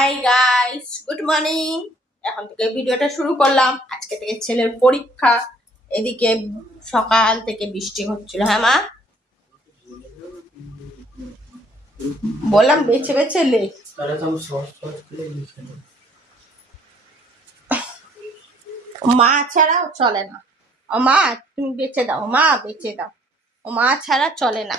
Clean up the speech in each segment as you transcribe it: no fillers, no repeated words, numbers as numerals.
Hi guys, good morning. এখন থেকে ভিডিওটা শুরু করলাম। আজকে থেকে ছেলের পরীক্ষা। এদিকে সকাল থেকে বৃষ্টি হচ্ছিল। হ্যাঁ মা, বললাম বেছে বেছে লে। মা ছাড়াও চলে না। ও মা, তুমি বেছে দাও, মা বেছে দাও। ও মা ছাড়া চলে না।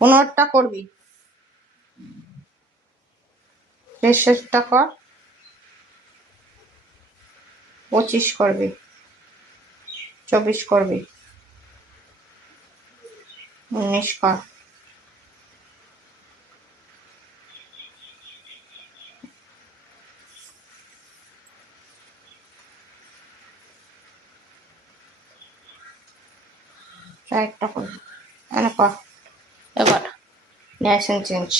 পনেরোটা করবি, শেষটা কর। 25 করবি, 24 করবি, 19 কর। একটা করবি, কর। এবার ন্যাশন চেঞ্জ,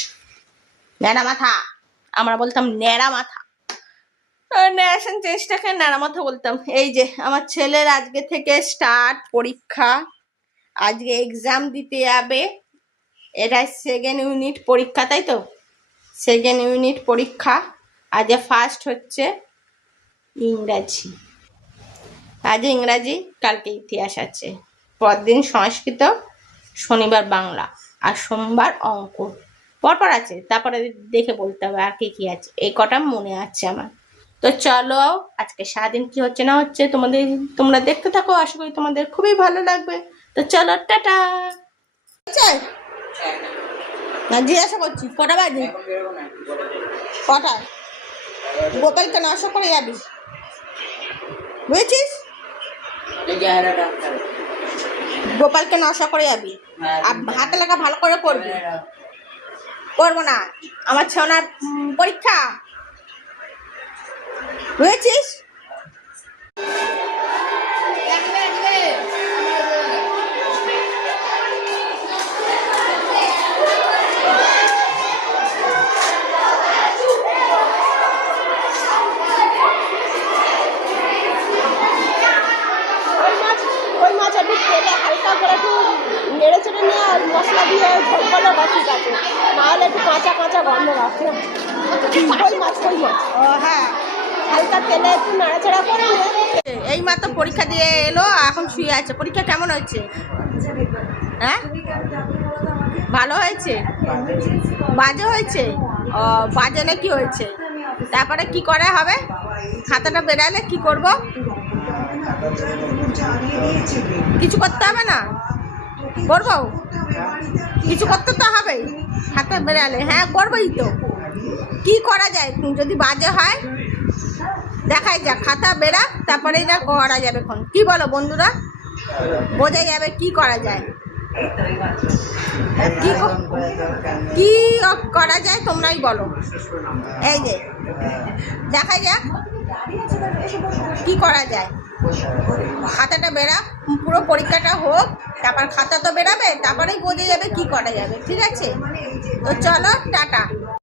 ন্যাড়া মাথা। আমরা বলতাম ন্যাড়া মাথা, ন্যাশন চেঞ্জটাকে ন্যাড়া মাথা বলতাম। এই যে আমার ছেলের আজকে থেকে স্টার্ট পরীক্ষা। আজকে এক্সাম দিতে যাবে। এটা সেকেন্ড ইউনিট পরীক্ষা, তাই তো? সেকেন্ড ইউনিট পরীক্ষা। আজকে ফার্স্ট হচ্ছে ইংরাজি। আজ ইংরাজি, কালকে ইতিহাস আছে, পরদিন সংস্কৃত, শনিবার বাংলা, আর সোমবার অঙ্ক। পরপর আছে, তারপরে দেখে বলতে হবে আর কি কি আছে। এই কটা মনে আছে আমার। তো চলো, আজকে সারাদিন কি হচ্ছে না হচ্ছে তোমরা দেখতে থাকো। আশা করি তোমাদের খুবই ভালো লাগবে। তো চলো, টাটা। না, জিজ্ঞাসা করছি কটা বাজে? কটায়? গোপালকে নশো করে যাবি, বুঝেছিস? গোপালকে নশো করে যাবি, আর হাতে লেখা ভালো করে করবি। করবো না, আমার ছোনার পরীক্ষা, বুঝেছিস? ওই মাছ একটু তেলে হালকা করে একটু নেড়ে চেড়ে নিয়ে মশলা দিয়ে ঝোল করলে বা ঠিক আছে, নাহলে একটু কাঁচা কাঁচা গন্ধ রাখছে। ওই মাছ ও হ্যাঁ, হালকা তেলে একটু নাড়াচাড়া করে নিয়ে। এই মাত্র পরীক্ষা দিয়ে এলো, এখন শুয়ে আছে। পরীক্ষা কেমন হয়েছে? হ্যাঁ, ভালো হয়েছে? বাজে হয়েছে? ও, বাজে না কি হয়েছে? তারপরে কি করা হবে? খাতাটা বেরালে কি করব? কিছু করতে হবে না? করবো, কিছু করতে তো হবে। খাতা বেরালে হ্যাঁ করবোই তো। কি করা যায় যদি বাজে হয়? দেখাই যাক, খাতা বেরা, তারপরেই না করা যাবে। এখন কি বলো বন্ধুরা? বোঝা যাবে কি করা যায়, কি করা যায় তোমরাই বলো। এই যে দেখাই যাক কি করা যায়। খাতাটা বেরা, পুরো পরীক্ষাটা হোক, তারপর খাতা তো বেরাবে, তারপরেই বোঝা যাবে কি করা যাবে। ঠিক আছে? তো চলো, টাটা।